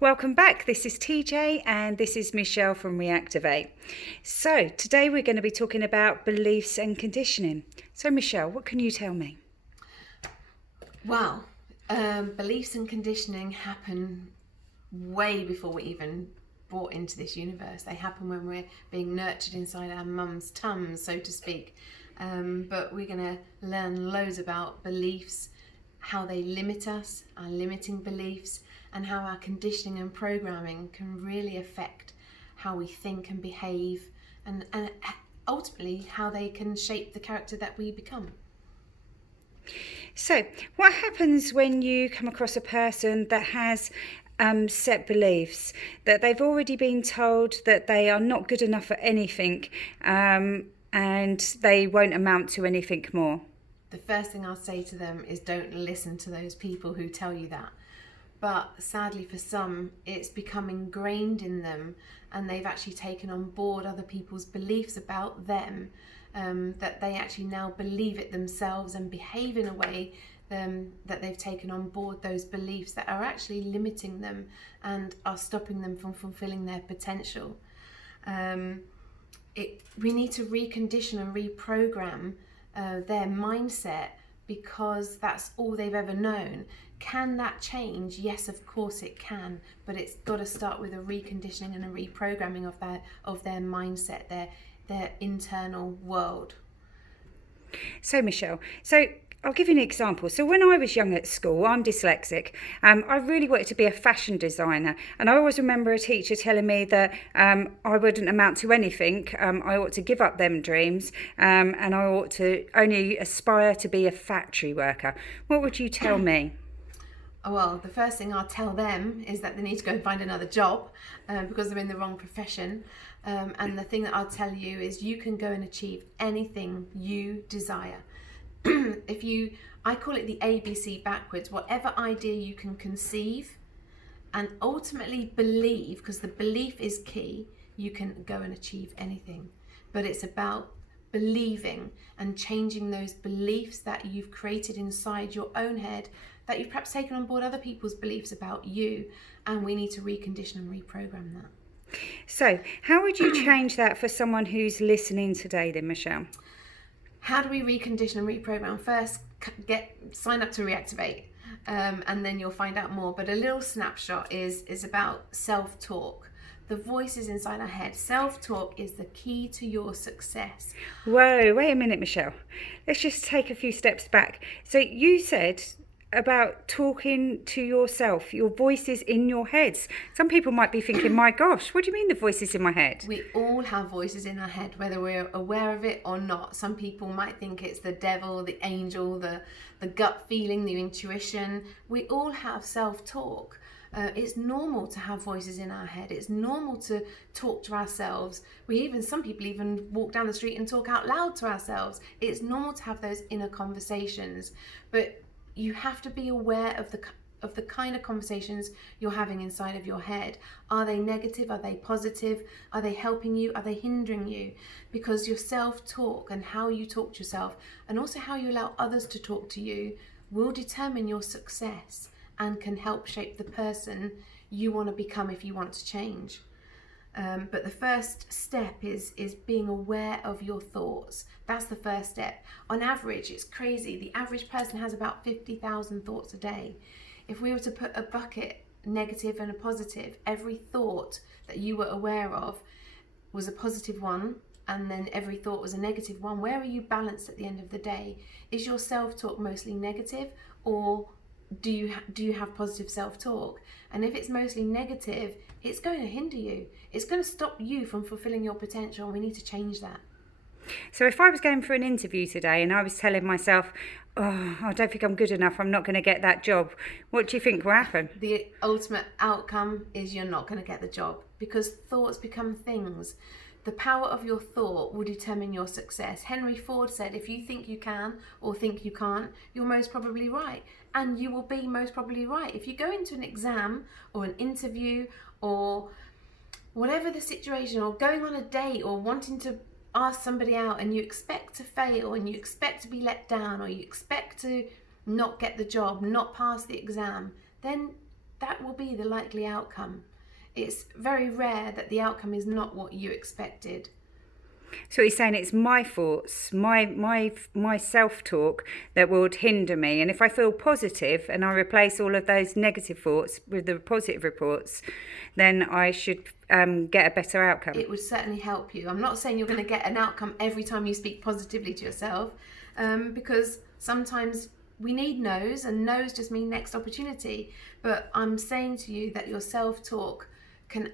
Welcome back. This is TJ and this is Michelle from Reactivate. So, today we're going to be talking about beliefs and conditioning. So, Michelle, what can you tell me? Well, beliefs and conditioning happen way before we're even brought into this universe. They happen when we're being nurtured inside our mum's tums, so to speak. But we're going to learn loads about beliefs, how they limit us, our limiting beliefs, and how our conditioning and programming can really affect how we think and behave, and ultimately how they can shape the character that we become. So, what happens when you come across a person that has set beliefs, that they've already been told that they are not good enough for anything and they won't amount to anything more? The first thing I'll say to them is don't listen to those people who tell you that. But sadly for some, it's become ingrained in them and they've actually taken on board other people's beliefs about them, that they actually now believe it themselves and behave in a way that they've taken on board those beliefs that are actually limiting them and are stopping them from fulfilling their potential. We need to recondition and reprogram their mindset because that's all they've ever known. Can that change? Yes, of course it can, but it's got to start with a reconditioning and a reprogramming of their mindset, their internal world. So, Michelle, I'll give you an example. So, when I was young at school, I'm dyslexic. I really wanted to be a fashion designer, and I always remember a teacher telling me that I wouldn't amount to anything. I ought to give up them dreams, and I ought to only aspire to be a factory worker. What would you tell me? Well, the first thing I'll tell them is that they need to go and find another job because they're in the wrong profession. And the thing that I'll tell you is you can go and achieve anything you desire. I call it the ABC backwards, whatever idea you can conceive and ultimately believe, because the belief is key, you can go and achieve anything. But it's about believing and changing those beliefs that you've created inside your own head, that you've perhaps taken on board other people's beliefs about you, and we need to recondition and reprogram that. So, how would you change that for someone who's listening today, then, Michelle? How do we recondition and reprogram? First, sign up to Reactivate, and then you'll find out more. But a little snapshot is about self-talk. The voices inside our head. Self-talk is the key to your success. Whoa, wait a minute, Michelle. Let's just take a few steps back. So you said about talking to yourself, your voices in your heads. Some people might be thinking, my gosh, what do you mean the voices in my head? We all have voices in our head, whether we're aware of it or not. Some people might think it's the devil, the angel, the gut feeling, the intuition. We all have self-talk. It's normal to have voices in our head. It's normal to talk to ourselves. Some people even walk down the street and talk out loud to ourselves. It's normal to have those inner conversations, but you have to be aware of the kind of conversations you're having inside of your head. Are they negative? Are they positive? Are they helping you? Are they hindering you? Because your self-talk and how you talk to yourself, and also how you allow others to talk to you, will determine your success and can help shape the person you want to become if you want to change. But the first step is being aware of your thoughts. That's the first step. On average, it's crazy. The average person has about 50,000 thoughts a day. If we were to put a bucket, negative and a positive, every thought that you were aware of was a positive one, and then every thought was a negative one, where are you balanced at the end of the day? Is your self-talk mostly negative, or do you have positive self-talk? And if it's mostly negative, it's going to hinder you. It's going to stop you from fulfilling your potential, and we need to change that. So if I was going for an interview today and I was telling myself, oh, I don't think I'm good enough, I'm not going to get that job, what do you think will happen? The ultimate outcome is you're not going to get the job, because thoughts become things. The power of your thought will determine your success. Henry Ford said, if you think you can or think you can't, you're most probably right. And you will be most probably right. If you go into an exam or an interview or whatever the situation, or going on a date or wanting to ask somebody out, and you expect to fail and you expect to be let down, or you expect to not get the job, not pass the exam, then that will be the likely outcome. It's very rare that the outcome is not what you expected. So he's saying it's my thoughts, my self-talk that would hinder me. And if I feel positive and I replace all of those negative thoughts with the positive reports, then I should get a better outcome. It would certainly help you. I'm not saying you're going to get an outcome every time you speak positively to yourself, because sometimes we need no's, and no's just mean next opportunity. But I'm saying to you that your self-talk can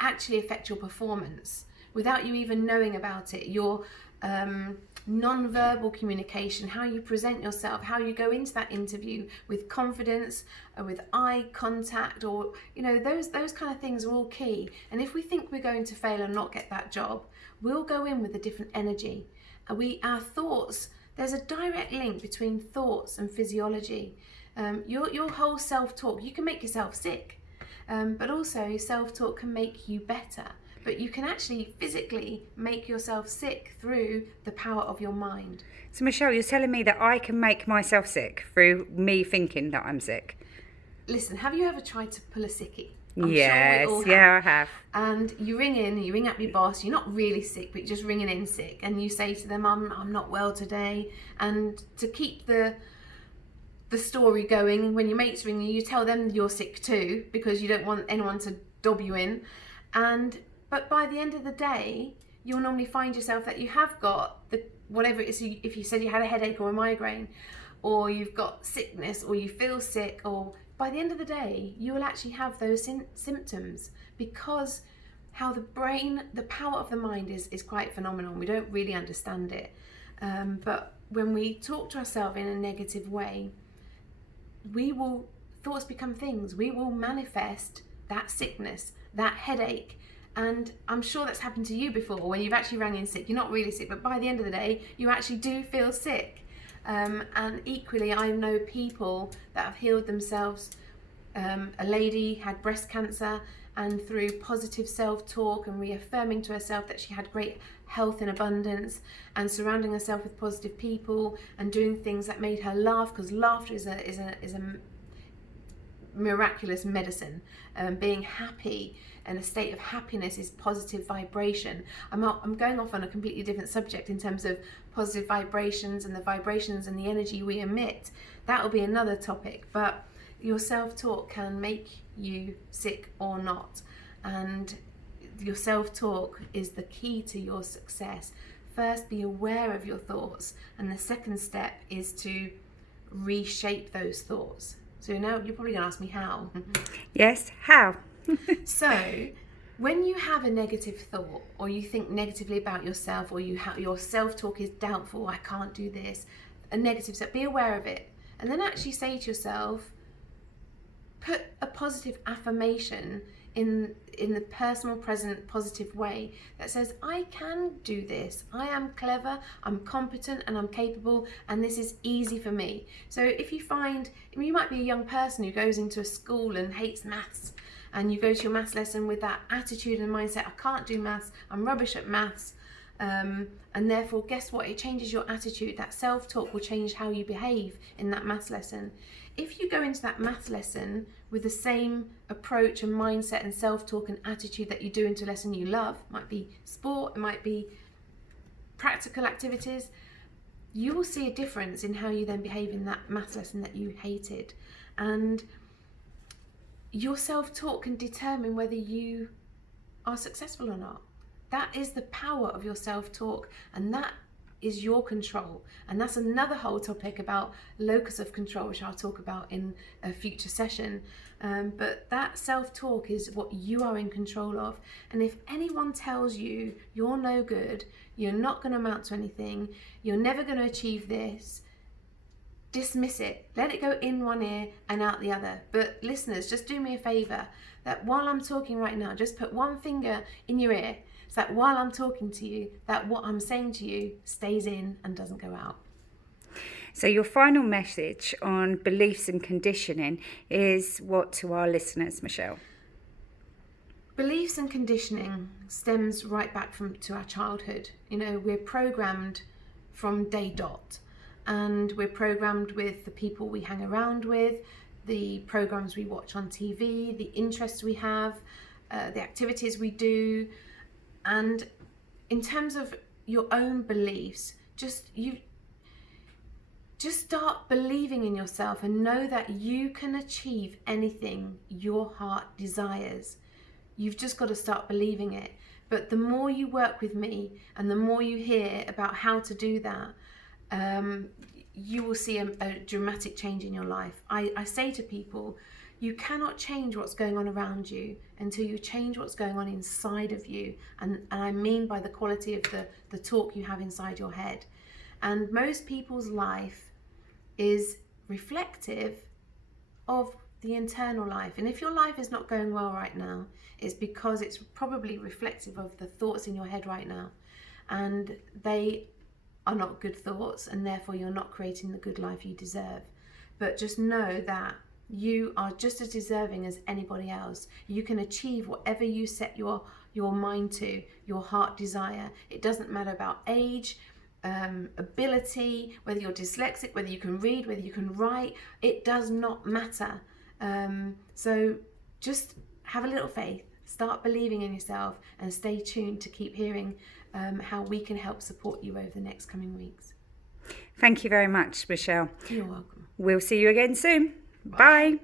actually affect your performance without you even knowing about it. Your non-verbal communication, how you present yourself, how you go into that interview with confidence, with eye contact, or those kind of things are all key. And if we think we're going to fail and not get that job, we'll go in with a different energy. Our thoughts, there's a direct link between thoughts and physiology. Your whole self-talk, you can make yourself sick, but also self-talk can make you better. But you can actually physically make yourself sick through the power of your mind. So Michelle, you're telling me that I can make myself sick through me thinking that I'm sick? Listen, have you ever tried to pull a sickie? Yes, sure I have. And you ring up your boss, you're not really sick, but you're just ringing in sick. And you say to them, I'm not well today. And to keep the story going, when your mates ring you, you tell them you're sick too, because you don't want anyone to dob you in. But by the end of the day, you'll normally find yourself that you have got whatever it is. If you said you had a headache or a migraine, or you've got sickness, or you feel sick, or by the end of the day, you will actually have those symptoms, because how the brain, the power of the mind is quite phenomenal. We don't really understand it. But when we talk to ourselves in a negative way, thoughts become things. We will manifest that sickness, that headache. And I'm sure that's happened to you before, when you've actually rang in sick. You're not really sick, but by the end of the day, you actually do feel sick. And equally, I know people that have healed themselves. A lady had breast cancer, and through positive self-talk and reaffirming to herself that she had great health and abundance, and surrounding herself with positive people and doing things that made her laugh, because laughter is a miraculous medicine. Being happy and a state of happiness is positive vibration. I'm going off on a completely different subject in terms of positive vibrations and the vibrations and the energy we emit. That will be another topic, but your self-talk can make you sick or not, and your self-talk is the key to your success. First, be aware of your thoughts, and the second step is to reshape those thoughts. So now you're probably going to ask me how. Yes, how? So, when you have a negative thought, or you think negatively about yourself, or your self-talk is doubtful, I can't do this, a negative step, be aware of it. And then actually say to yourself, put a positive affirmation in the personal, present, positive way that says, I can do this. I am clever, I'm competent, and I'm capable, and this is easy for me. So if you you might be a young person who goes into a school and hates maths, and you go to your maths lesson with that attitude and mindset, I can't do maths, I'm rubbish at maths, and therefore, guess what? It changes your attitude. That self-talk will change how you behave in that maths lesson. If you go into that maths lesson with the same approach and mindset and self-talk and attitude that you do into a lesson you love, it might be sport, it might be practical activities, you will see a difference in how you then behave in that maths lesson that you hated. And your self-talk can determine whether you are successful or not. That is the power of your self-talk, and that is your control. And that's another whole topic about locus of control, which I'll talk about in a future session. But that self-talk is what you are in control of. And if anyone tells you you're no good, you're not going to amount to anything, you're never going to achieve this, dismiss it. Let it go in one ear and out the other. But listeners, just do me a favor, that while I'm talking right now, just put one finger in your ear, so that while I'm talking to you, that what I'm saying to you stays in and doesn't go out. So your final message on beliefs and conditioning is what to our listeners, Michelle? Beliefs and conditioning stems right back to our childhood. We're programmed from day dot, and we're programmed with the people we hang around with, the programs we watch on TV, the interests we have, the activities we do. And in terms of your own beliefs, just start believing in yourself and know that you can achieve anything your heart desires. You've just got to start believing it. But the more you work with me and the more you hear about how to do that, you will see a dramatic change in your life. I say to people, you cannot change what's going on around you until you change what's going on inside of you. And I mean by the quality of the talk you have inside your head. And most people's life is reflective of the internal life. And if your life is not going well right now, it's because it's probably reflective of the thoughts in your head right now. And they are not good thoughts, and therefore you're not creating the good life you deserve. But just know that you are just as deserving as anybody else. You can achieve whatever you set your mind to, your heart desire. It doesn't matter about age, ability, whether you're dyslexic, whether you can read, whether you can write. It does not matter. So just have a little faith, start believing in yourself, and stay tuned to keep hearing how we can help support you over the next coming weeks. Thank you very much, Michelle. You're welcome. We'll see you again soon. Bye.